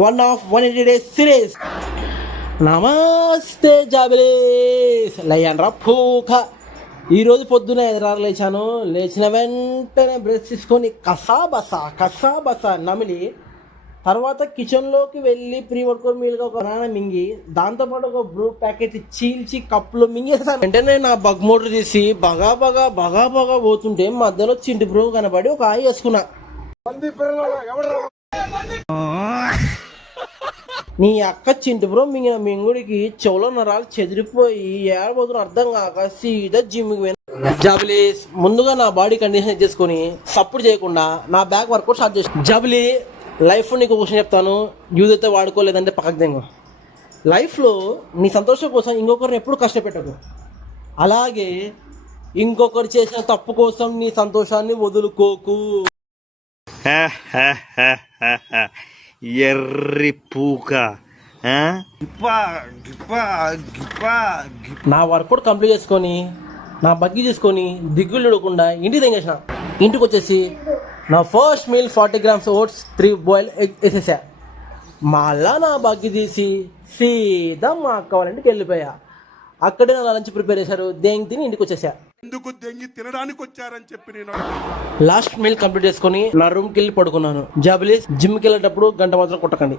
180 days series. నమస్తే జాబిలీస్ లయ్యాన్రా పూక. ఈరోజు పొద్దున ఎదురారు లేచిన వెంటనే బ్రష్ తీసుకొని కసాబసా నమిలి తర్వాత కిచెన్లోకి వెళ్ళి ప్రీ వర్కౌట్ మీల్గా ఒక బనానా మింగి దాంతోపాటు ఒక బ్రూ ప్యాకెట్ చీల్చి కప్పులో మింగేసాను. వెంటనే నా బగ్ మోటర్ తీసి బగా పోతుంటే మధ్యలో చింటి బ్రో కనబడి ఒక ఆయి వేసుకున్నా. నీ అక్క చింటి బ్రో మింగిన మింగుడికి చెవులో నరాలు చెదిరిపోయి ఏడబోతున్న అర్థం కాక సీదా జిమ్కి పోయినా. జబలీస్ ముందుగా నా బాడీ కండిషన్ చేసుకుని సపోర్ట్ చేయకుండా నా బ్యాక్ వర్కౌట్ స్టార్ట్ చేసి జబలీ లైఫ్ నీకు క్వశ్చన్ చెప్తాను, యూజ్ అయితే వాడుకోలేదంటే పక్కకు దింగు. లైఫ్లో నీ సంతోషం కోసం ఇంకొకరిని ఎప్పుడు కష్టపెట్టకు. అలాగే ఇంకొకరు చేసిన తప్పు కోసం నీ సంతోషాన్ని వదులుకోకు. ఎర్రి పూక. నా వర్కౌట్ కంప్లీట్ చేసుకొని నా బగ్గి తీసుకొని దిగులు ఇడకుండా ఇంటికి తెంగేసిన. ఇంటికి వచ్చేసి నా first meal 40 grams oats 3 boil egg వేసేసా. మళ్ళా నా బగ్గి తీసి సీదా మా అక్క వాళ్ళ ఇంటికి వెళ్ళిపోయా. అక్కడే నా లంచ్ ప్రిపేర్ చేశారు, దెంగి తిని ఇంటికి వచ్చేసా. ఎందుకు దెంగి తినడానికి వచ్చారని చెప్పి నేను లాస్ట్ మీల్ కంప్లీట్ చేసుకొని నా రూమ్కి వెళ్ళి పడుకున్నాను. జాబిలీస్ జిమ్కి వెళ్ళేటప్పుడు గంట మాత్రం కొట్టకండి.